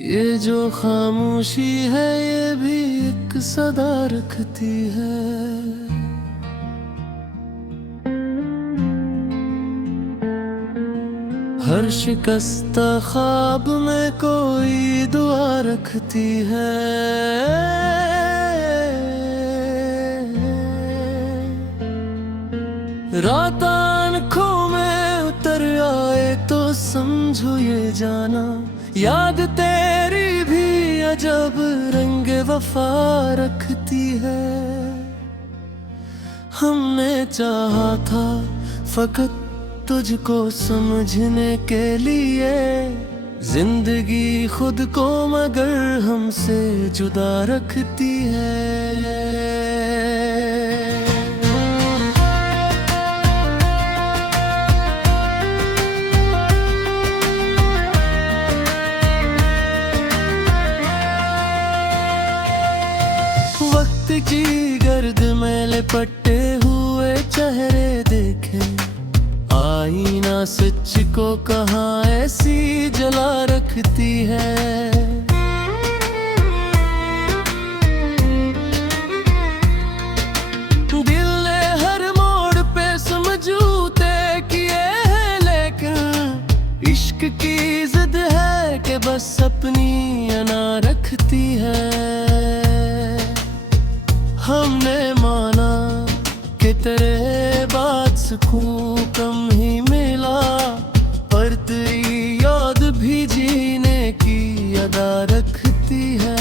ये जो खामोशी है ये भी एक सदा रखती है। हर शिकस्ता ख्वाब में कोई दुआ रखती है। रात आँखों में उतर आए तो समझो ये जाना, याद तेरी भी अजब रंग वफा रखती है। हमने चाहा था फकत तुझको समझने के लिए, जिंदगी खुद को मगर हमसे जुदा रखती है। वक्त की गर्द में लिपटे हुए चेहरे देखे, आईना सच को कहाँ ऐसी जला रखती है। दिल ने हर मोड़ पे समझौते किए हैं, लेकिन इश्क की जिद है कि बस अपनी अना रखती है। हमने माना कि तेरे बाद सुकून कम ही मिला, पर तेरी याद भी जीने की अदा रखती है।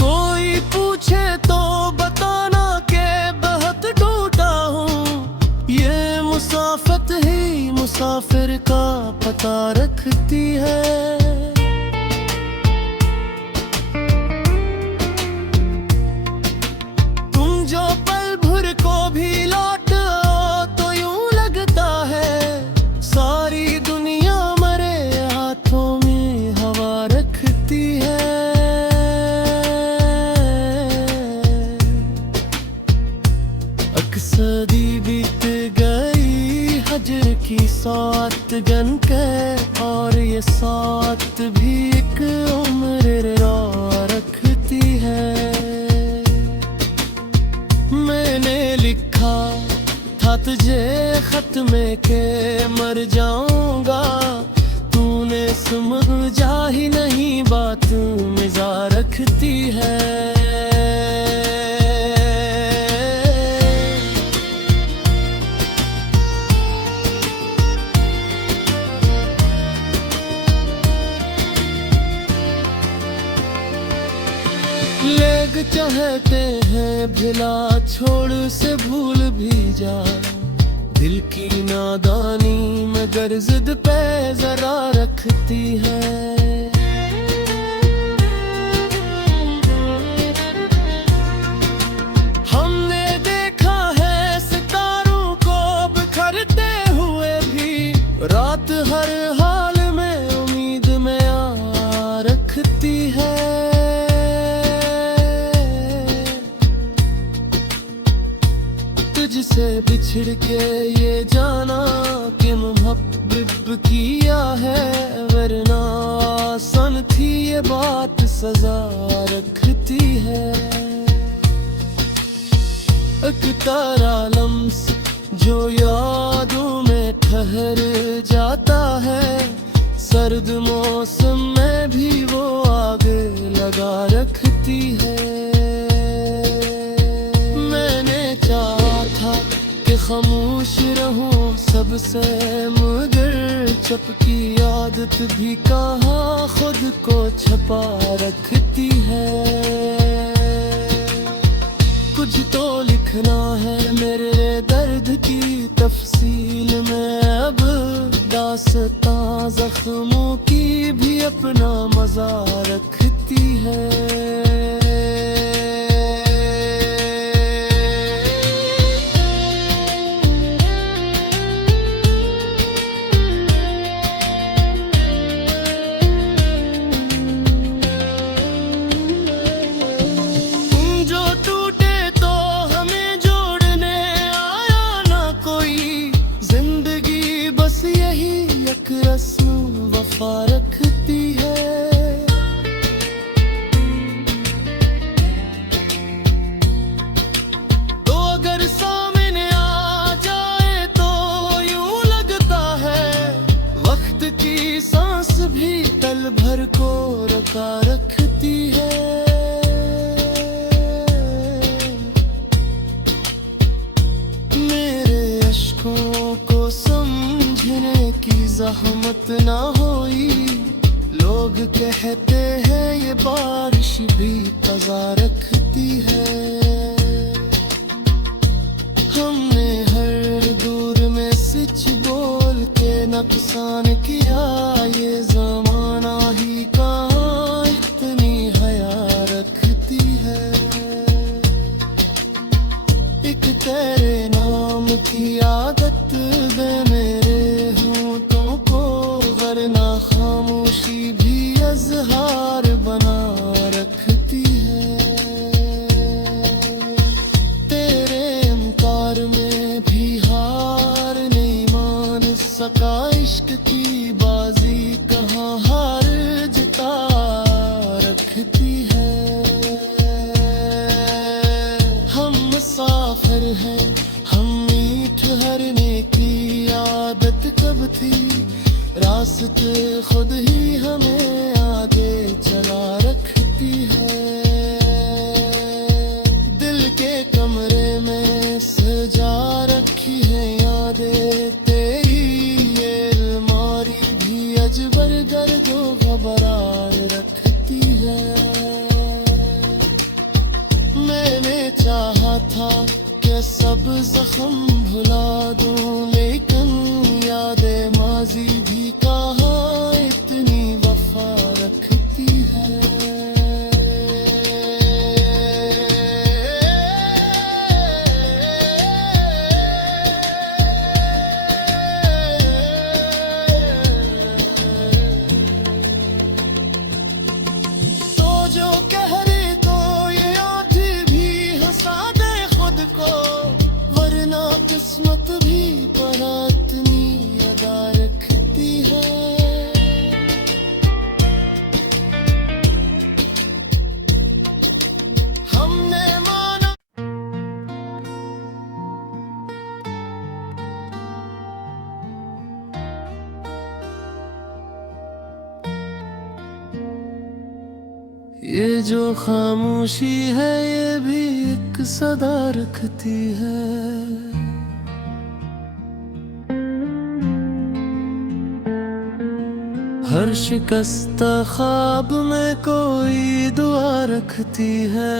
कोई पूछे तो बताना के बहुत टूटा हूँ, ये मुसाफत ही मुसाफिर का पता रखती है। तुम जो पल भर को भी लौट आओ तो यूं लगता है सारी दुनिया मरे हाथों में हवा रखती है। सदी बीत गई हजर की सात गन के, और ये सात भी एक उम्र रखती है। मैंने लिखा था तुझे खत में के मर जाऊंगा, तूने समझा ही नहीं बात मिजा रखती है। लोग चाहते हैं भिला छोड़ से भूल भी जा, दिल की नादानी मगर जिद पे जरा रखती है। हमने देखा है सितारों को बिखरते हुए भी, रात हर हाल में उम्मीद में आ रखती है। तुझसे बिछड़ के ये जाना कि मुहब्बत किया है, वरना आसान थी ये बात सजा रखती है। एक तारा लम्स जो यादों में ठहर जाता है, सर्द मौसम में भी वो आग लगा रखती है। मैंने चाहा था कि खामोश रहूं सबसे, मगर चुप की आदत भी कहाँ खुद को छपा रखती है। कुछ तो लिखना है मेरे दर्द की तफसील में, अब दास्तां जख्मों की भी अपना मजा रखती है। तेरे नाम की आदत दे मेरे होठों को, वरना खामोशी भी अज़हार बना रखती है। तेरे इनकार में भी हार नहीं मान सका, इश्क की बाजी कहाँ हार जिता रखती है। हम मुसाफिर हैं, हम मीठ हरने की आदत कब थी, रास्ते खुद ही हमें आगे चला रखती है। दिल के कमरे में सजा रखी है यादें तेरी, ये अलमारी भी अजबर गर्दो घबराए रखती है। मैंने चाहा था कि सब जख्म भुला दूं, लेकिन यादें माजी भी कहाँ इतनी वफा रखती है। तो जो कह रहे तो ये आँख भी हंसा दे खुद को, वरना किस्मत भी पर इतनी अदा रखती है। हमने माना ये जो खामोशी है ये भी एक सदा रखती है। हर शिकस्ता ख्वाब में कोई दुआ रखती है।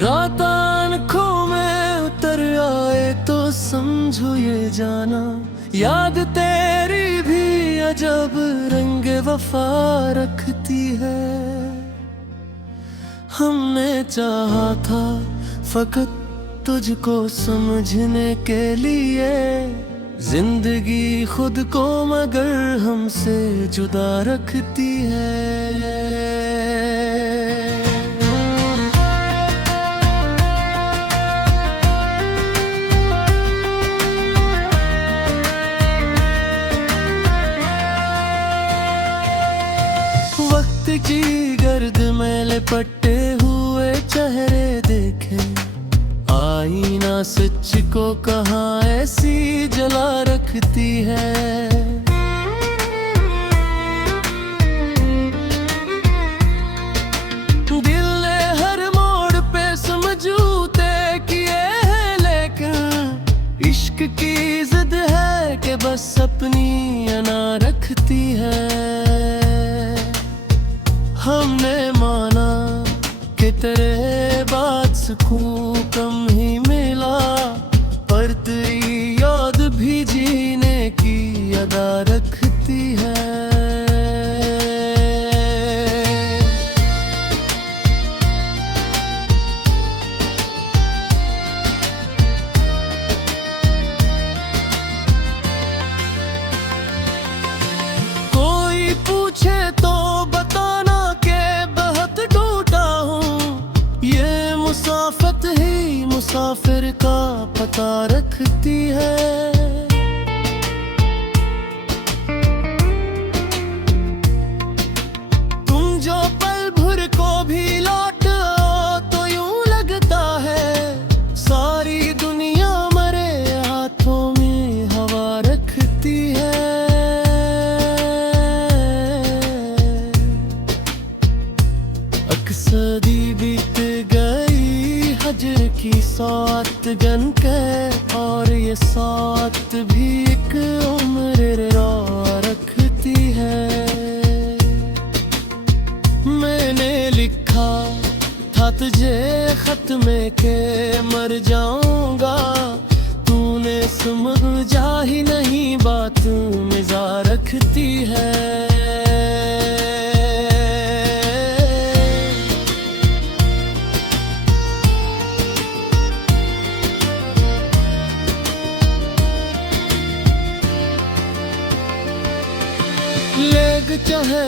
रात आँखों में उतर आए तो समझो ये जाना, याद तेरी भी अजब रंग वफा रखती है। हमने चाहा था फकत तुझको समझने के लिए, जिंदगी खुद को मगर हमसे जुदा रखती है। वक्त की गर्द में लिपटे हुए चेहरे देखे, आईना सच को कहाँ ऐसी जला रखती है। दिल ने हर मोड़ पे समझौते किए हैं, लेकिन इश्क की जिद है कि बस अपनी अना रखती है। हमने माना कि तेरे बाद सुकून कम ही मिला, पर तेरी याद भी जीने की अदा रखती है। कोई पूछे तो बताना के बहुत टूटा हूँ, ये मुसाफत ही मुसाफिर का पता रखती है। तुम जो पल भर को भी लौट आओ तो यूं लगता है सारी दुनिया मरे हाथों में हवा रखती है। सदी बीत गई हजर की सात गन के, और ये सात भी एक उम्र रखती है। मैंने लिखा था तुझे खत में के मर जाऊंगा, तूने समझा ही नहीं बात मिजा रखती है।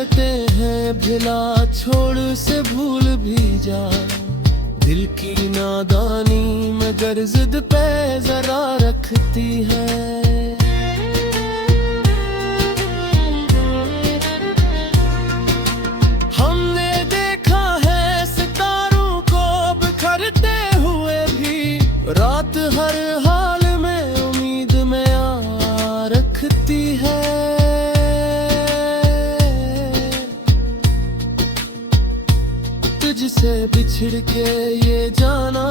कहते हैं भिला छोड़ से भूल भी जा, दिल की नादानी मगर जिद पे जरा रखती है। हमने देखा है सितारों को बिखरते हुए भी, रात हर हाल में उम्मीद में आ रखती है। तुझसे बिछड़ के ये जाना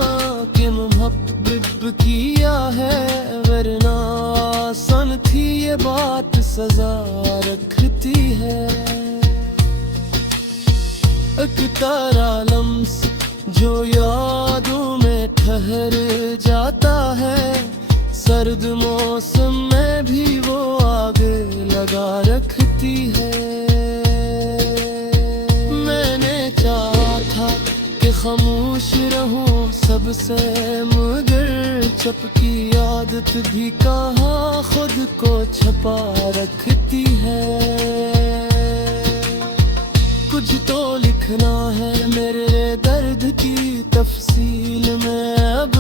कि मुहब्बत किया है, वरना आसान थी ये बात सजा रखती है। एक तारा लम्स जो यादों में ठहर जाता है, सर्द मौसम में भी वो आग लगा रखती है। मैंने चाहा था कि खामोश रहूं सबसे, मगर चुप की आदत भी कहाँ खुद को छुपा रखती है। कुछ तो लिखना है मेरे दर्द की तफसील में, अब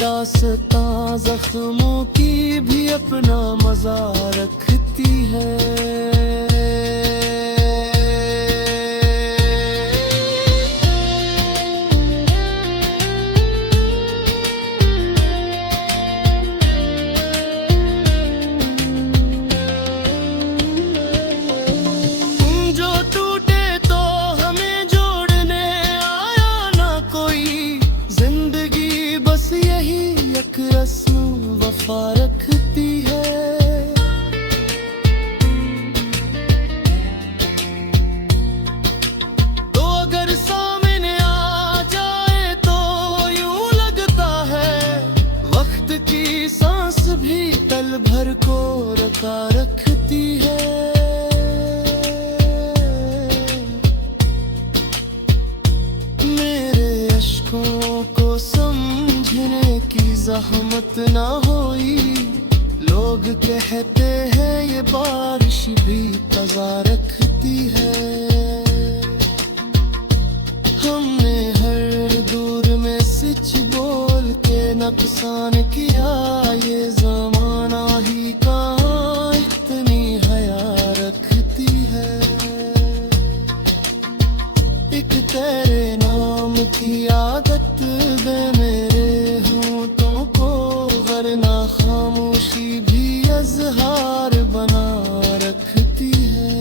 दास्तां जख्मों की भी अपना मजा रखती है। रस्म वफा रखती है। तो अगर सामने आ जाए तो यूं लगता है वक्त की सांस भी पल भर को रुका रखती है। मेरे अश्कों को समझने की ज़हमत ना हुई, लोग कहते हैं ये बारिश भी तज़ा रखती है। हमने हर दूर में सच बोल के नुकसान किया, ये ज़माना ही कहाँ इतनी हया रखती है। एक तेरे नाम की आदत दे मेरे होठों को, वरना खामोशी भी अज़हार बना रखती है।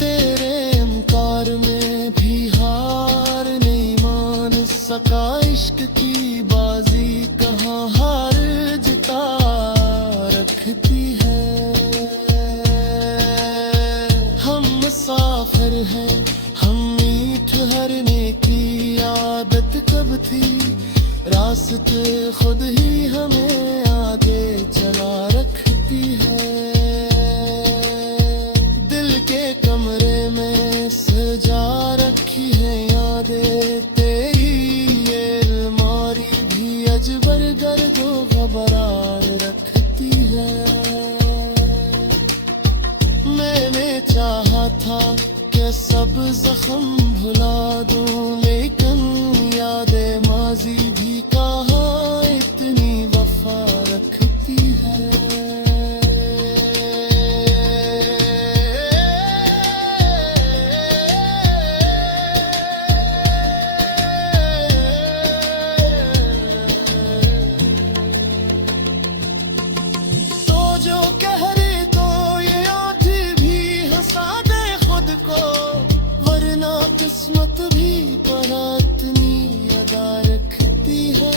तेरे इनकार में भी हार नहीं मान सका, इश्क की बाजी कहाँ हार जिता रखती है। हम मुसाफिर हैं, हम ठहरने की आदत कब थी, रास्ते खुद ही हमें आगे चला रखती है। दिल के कमरे में सजा रखी है यादें तेरी, ये अलमारी भी अजबर गर्दो खबरार रखती है। मैंने चाहा था कि सब जख्म भुला दूं, लेकिन यादें माजी भी कहाँ इतनी वफा रखती है। तो जो कह रहे तो ये आँख भी हंसा दे खुद को, वरना किस्मत भी परा इतनी अदा रखती है।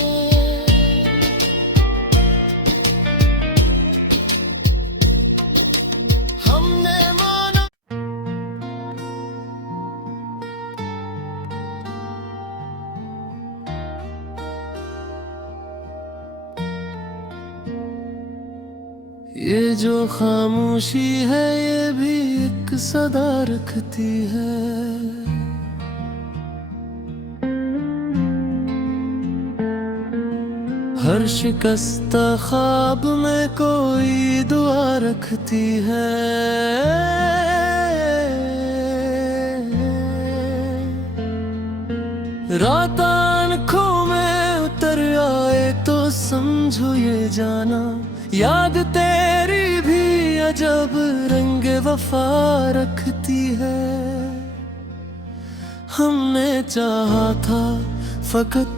हमने माना ये जो खामोशी है ये भी एक सदा रखती है। हर शिकस्ता ख्वाब में कोई दुआ रखती है। रात आँखों में उतर आए तो समझो ये जाना, याद तेरी भी अजब रंग वफा रखती है। हमने चाहा था फकत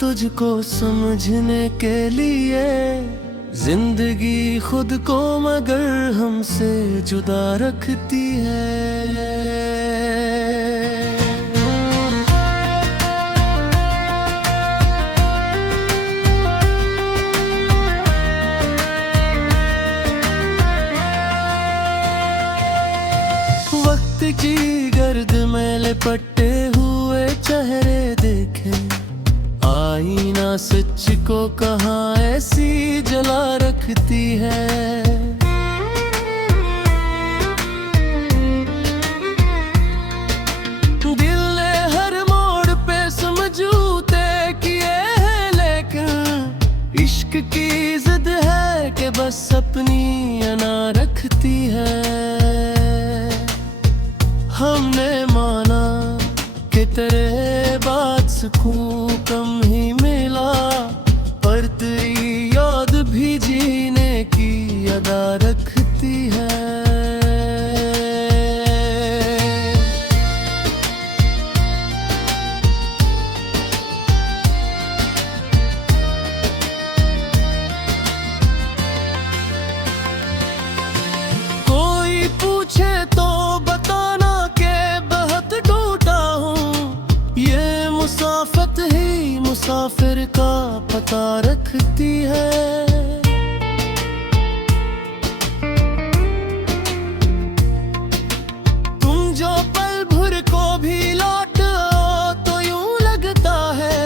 तुझको समझने के लिए, जिंदगी खुद को मगर हमसे जुदा रखती है। वक्त की गर्द में लिपटे हुए चेहरे देखे, आईना सच को कहाँ ऐसी जला रखती है। दिल ने हर मोड़ पे समझौते किए हैं, लेकिन इश्क की जिद है कि बस अपनी अना रखती है। हमने माना कि तेरे बाद सुकून कम ही मिला, पर तेरी याद भी जीने की अदा रखती है। कोई पूछे तो बताना के बहुत टूटा हूँ, ये मुसाफत ही मुसाफिर का पता रखती है। तुम जो पल भर को भी लौट आओ तो यूं लगता है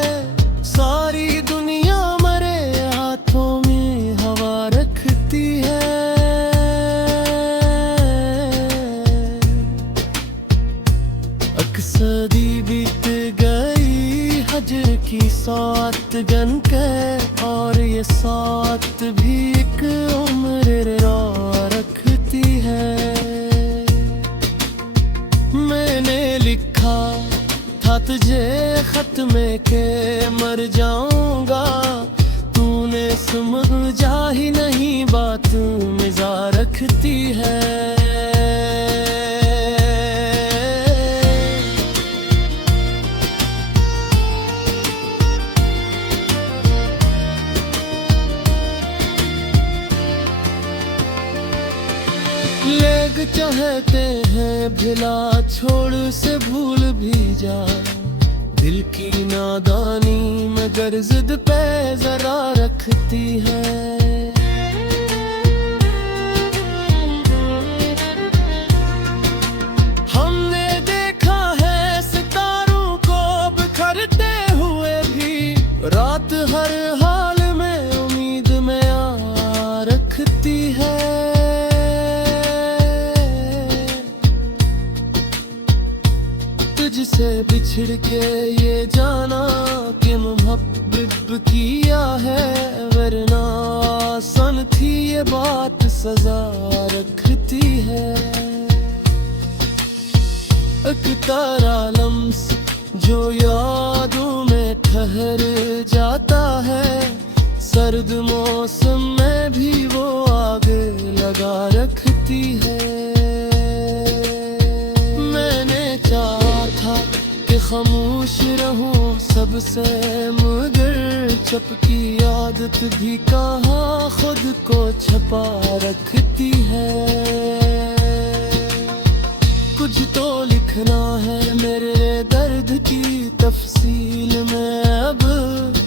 सारी दुनिया मरे हाथों में हवा रखती है। सदी बीत गई हजर की 7 गन के, और ये 7 भी एक उम्र रखती है। मैंने लिखा था तुझे खत में के मर जाऊंगा, तूने समझा ही नहीं बात मिजा रखती है। लोग चाहते हैं भिला छोड़ से भूल भी जा, दिल की नादानी मगर जिद पे जरा रखती है। हमने देखा है सितारों को बिखरते हुए भी, रात हर हाल में उम्मीद में आ रखती है। तुझसे बिछड़ के ये जाना कि मुहब्बत किया है, वरना आसान थी ये बात सजा रखती है। एक तारा लम्स जो यादों में ठहर जाता है, सर्द मौसम में भी वो आग लगा रखती है। मैंने चाहा था कि खामोश रहूं सबसे, मगर चुप की आदत भी कहाँ खुद को छपा रखती है। कुछ तो लिखना है मेरे दर्द की तफसील में, अब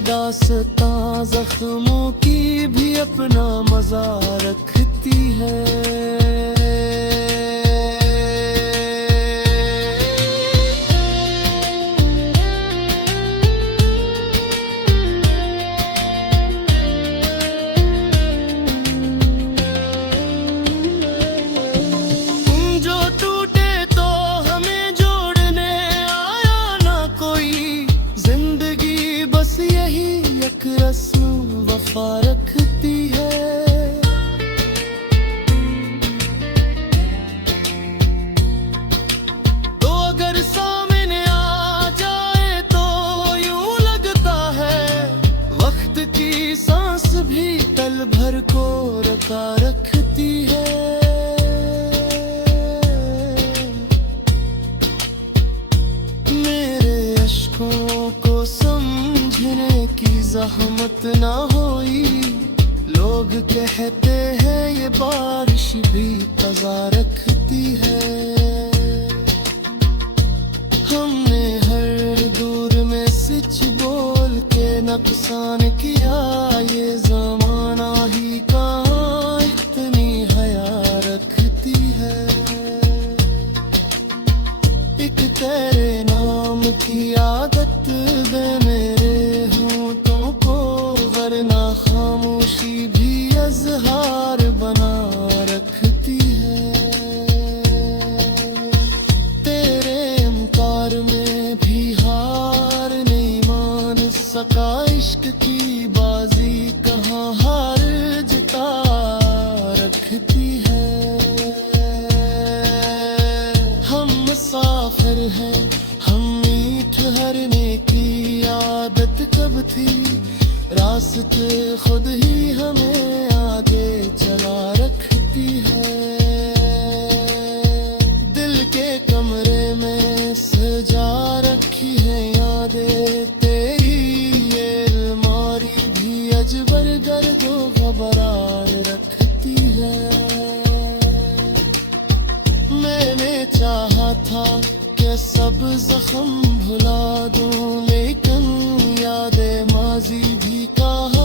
दास्तां जख्मों की भी अपना मजा रखती है। एक रस्म तेरे नाम की आदत दे मेरे होठों को, वरना खामोशी भी अज़हार बना रखती है। तेरे इनकार में भी हार नहीं मान सका, इश्क की बाजी कहाँ हार जिता रखती है। हम मुसाफिर हैं, हम मीठ हरने की आदत कब थी, रास्ते खुद ही हमें आगे चला रखती है। दिल के कमरे में सजा रखी है यादें तेरी, ये अलमारी भी अजबर गर्दो खबरार रखती है। मैंने चाहा था कि सब जख्म भुला दूं, लेकिन यादें माजी भी कहा